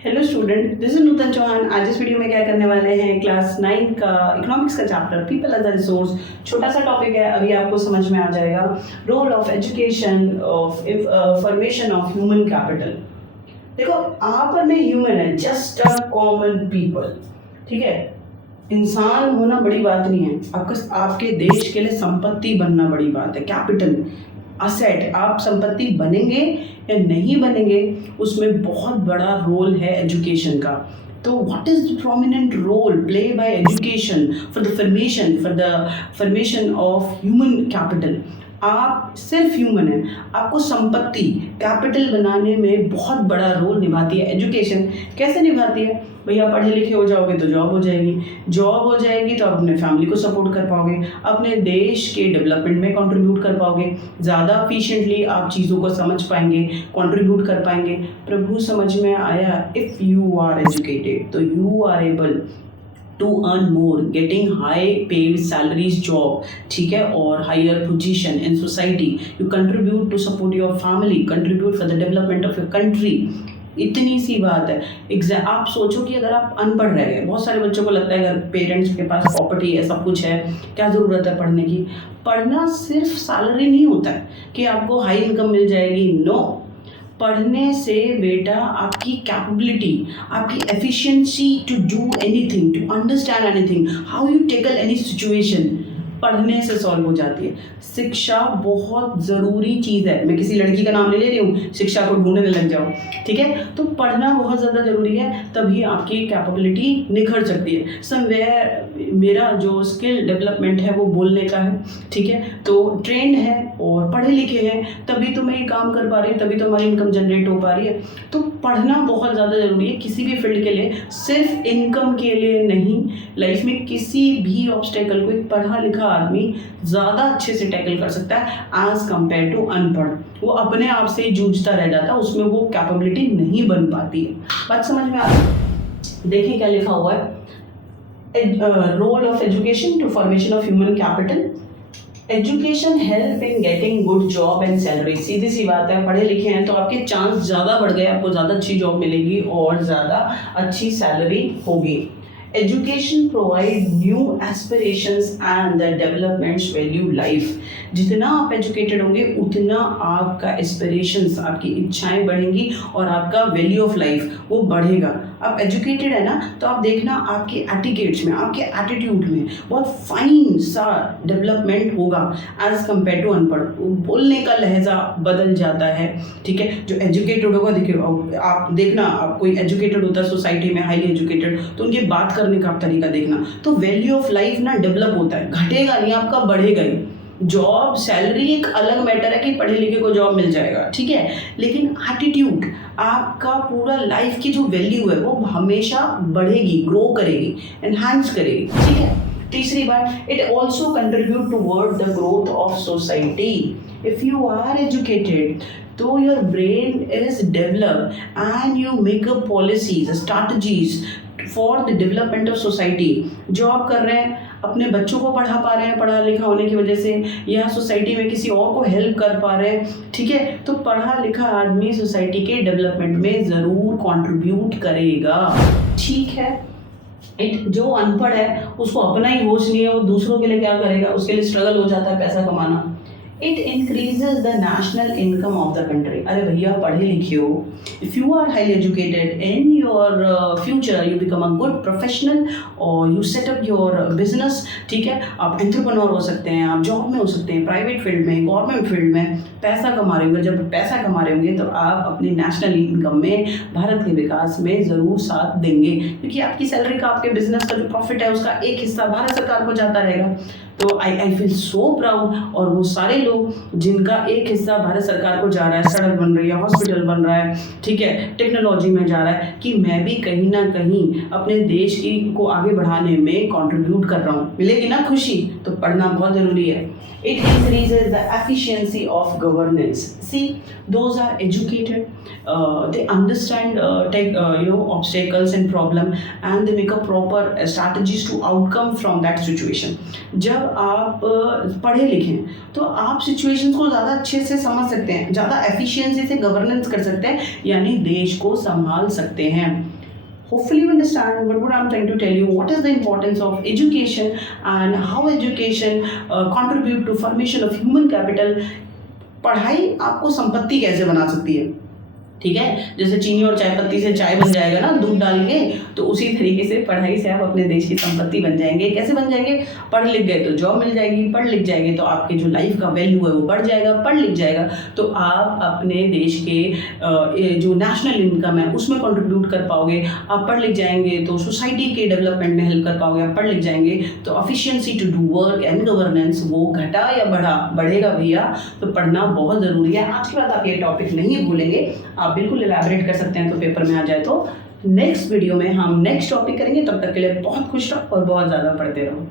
Hello student, this is नूतन चौहान। आज इस video में क्या करने वाले हैं, क्लास 9 का इकोनॉमिक्स का chapter people as a resource. छोटा सा टॉपिक है, अभी आपको समझ में आ जाएगा। Role of education of formation of human capital. देखो, आप और मैं ह्यूमन है, जस्ट अ कॉमन पीपल, ठीक है। इंसान होना बड़ी बात नहीं है, आपका आपके देश के लिए संपत्ति बनना बड़ी बात है। कैपिटल, असेट, आप संपत्ति बनेंगे या नहीं बनेंगे, उसमें बहुत बड़ा रोल है एजुकेशन का। तो what is the prominent role play by education for the formation of human capital. आप सिर्फ ह्यूमन है, आपको संपत्ति कैपिटल बनाने में बहुत बड़ा रोल निभाती है एजुकेशन। कैसे निभाती है भैया? पढ़े लिखे हो जाओगे तो जॉब हो जाएगी, जॉब हो जाएगी तो आप अपने फैमिली को सपोर्ट कर पाओगे, अपने देश के डेवलपमेंट में कंट्रीब्यूट कर पाओगे, ज़्यादा एफिशिएंटली आप चीज़ों को समझ पाएंगे, कंट्रीब्यूट कर पाएंगे। प्रभु समझ में आया? इफ़ यू आर एजुकेटेड तो you are able to earn more, getting high paid salaries job, ठीक है, और higher position in society. You contribute to support your family, contribute for the development of your country. इतनी सी बात है। आप सोचो कि अगर आप अनपढ़ रह गए, बहुत सारे बच्चों को लगता है अगर पेरेंट्स के पास प्रॉपर्टी है, सब कुछ है, क्या ज़रूरत है पढ़ने की। पढ़ना सिर्फ सैलरी नहीं होता है कि आपको हाई इनकम मिल जाएगी। नो, पढ़ने से बेटा आपकी कैपेबिलिटी, आपकी efficiency to do anything, to understand anything, how you tackle any situation, पढ़ने से सॉल्व हो जाती है। शिक्षा बहुत ज़रूरी चीज़ है। मैं किसी लड़की का नाम नहीं ले रही हूँ, शिक्षा को ढूंढने लग जाओ, ठीक है। तो पढ़ना बहुत ज़्यादा ज़रूरी है, तभी आपकी कैपेबिलिटी निखर सकती है। समवेयर मेरा जो स्किल डेवलपमेंट है वो बोलने का है, ठीक है। तो ट्रेंड है और पढ़े लिखे हैं, तभी तो मैं ये काम कर पा रही हूँ, तभी तो हमारी इनकम जनरेट हो पा रही है। तो पढ़ना बहुत ज़्यादा ज़रूरी है किसी भी फील्ड के लिए, सिर्फ इनकम के लिए नहीं। लाइफ में किसी भी ऑब्स्टेकल को एक पढ़ा लिखा आदमी ज़्यादा अच्छे से टैकल कर सकता है एज कम्पेयर टू अनपढ़। वो अपने आप से जूझता रह जाता है, उसमें वो कैपेबिलिटी नहीं बन पाती है। बात समझ में आ रही है? देखिए क्या लिखा हुआ है, role of education to formation of human capital. Education help in getting good job and salary. सीधी सी बात है, पढ़े लिखे हैं तो आपके चांस ज़्यादा बढ़ गए, आपको ज़्यादा अच्छी जॉब मिलेगी और ज़्यादा अच्छी सैलरी होगी। Education provide new aspirations and the developments value life. जितना आप एजुकेटेड होंगे उतना आपका एस्पिरेशंस, आपकी इच्छाएं बढ़ेंगी और आपका वैल्यू ऑफ लाइफ वो बढ़ेगा। आप एजुकेटेड है ना, तो आप देखना आपके एटिकेट्स में, आपके एटीट्यूड में बहुत फाइन सा डेवलपमेंट होगा एज कम्पेयर टू अनपढ़। बोलने का लहजा बदल जाता है, ठीक है। जो एजुकेटेड होगा, देखिए आप देखना, आप कोई एजुकेटेड होता है सोसाइटी में, हाईली एजुकेटेड, तो उनकी बात करने का तरीका देखना, तो वैल्यू ऑफ लाइफ ना डेवलप होता है, घटेगा नहीं, आपका बढ़ेगा ही। जॉब सैलरी एक अलग मैटर है कि पढ़े लिखे को जॉब मिल जाएगा, ठीक है, लेकिन एटीट्यूड, आपका पूरा लाइफ की जो वैल्यू है वो हमेशा बढ़ेगी, ग्रो करेगी, एनहांस करेगी, ठीक है। तीसरी बात, it also contribute toward the growth of society. If you are educated तो your brain is develop and you make up policies, strategies for the development of society. Job कर रहे हैं, अपने बच्चों को पढ़ा पा रहे हैं पढ़ा लिखा होने की वजह से, या सोसाइटी में किसी और को हेल्प कर पा रहे हैं, ठीक है। तो पढ़ा लिखा आदमी सोसाइटी के डेवलपमेंट में ज़रूर कंट्रीब्यूट करेगा, ठीक है। जो अनपढ़ है उसको अपना ही होश नहीं है, वो दूसरों के लिए क्या करेगा, उसके लिए स्ट्रगल हो जाता है पैसा कमाना। It increases the national income of the country. अरे भैया पढ़े लिखे हो, if you are highly educated, in your future you become a good professional और you set up your business, ठीक है। आप एंटरप्रेन्योर हो सकते हैं, आप जॉब में हो सकते हैं, प्राइवेट फील्ड में, गवर्नमेंट फील्ड में पैसा कमा रहे होंगे। जब पैसा कमा रहे होंगे तो आप अपनी नेशनल इनकम में, भारत के विकास में ज़रूर साथ देंगे, क्योंकि आपकी सैलरी का, आपके बिजनेस का जो प्रॉफिट है उसका एक हिस्सा भारत सरकार को जाता रहेगा। तो आई फील सो प्राउड। और वो सारे लोग जिनका एक हिस्सा भारत सरकार को जा रहा है, सड़क बन रही है, हॉस्पिटल बन रहा है, ठीक है, टेक्नोलॉजी में जा रहा है, कि मैं भी कहीं ना कहीं अपने देश की को आगे बढ़ाने में कंट्रीब्यूट कर रहा हूँ, मिलेगी ना खुशी। तो पढ़ना बहुत ज़रूरी है। It increases the efficiency of governance. See, those are educated, they understand obstacles and problem, and they make a proper strategies to outcome from that situation. जब आप पढ़े लिखे हैं तो आप सिचुएशंस को ज़्यादा अच्छे से समझ सकते हैं, ज़्यादा एफिशिएंसी से गवर्नेंस कर सकते हैं, यानी देश को संभाल सकते हैं। Hopefully you understand what I'm trying to tell you, what is the importance of education and how education contribute to formation of human capital. पढ़ाई आपको संपत्ति कैसे बना सकती है, ठीक है, जैसे चीनी और चाय पत्ती से चाय बन जाएगा ना दूध डाल के, तो उसी तरीके से पढ़ाई से आप अपने देश की संपत्ति बन जाएंगे। कैसे बन जाएंगे? पढ़ लिख गए तो जॉब मिल जाएगी, पढ़ लिख जाएंगे तो आपके जो लाइफ का वैल्यू है वो बढ़ जाएगा, पढ़ लिख जाएगा तो आप अपने देश के जो नेशनल इनकम है उसमें कंट्रीब्यूट कर पाओगे। आप पढ़ लिख जाएंगे तो सोसाइटी के डेवलपमेंट में हेल्प कर पाओगे। आप पढ़ लिख जाएंगे तो efficiency to do work and governance वो घटा या बढ़ेगा भैया। तो पढ़ना बहुत ज़रूरी है। आज के बाद आप ये टॉपिक नहीं भूलेंगे, आप बिल्कुल एलैबोरेट कर सकते हैं तो पेपर में आ जाए। तो नेक्स्ट वीडियो में हम नेक्स्ट टॉपिक करेंगे, तब तक के लिए बहुत खुश रहो और बहुत ज़्यादा पढ़ते रहो।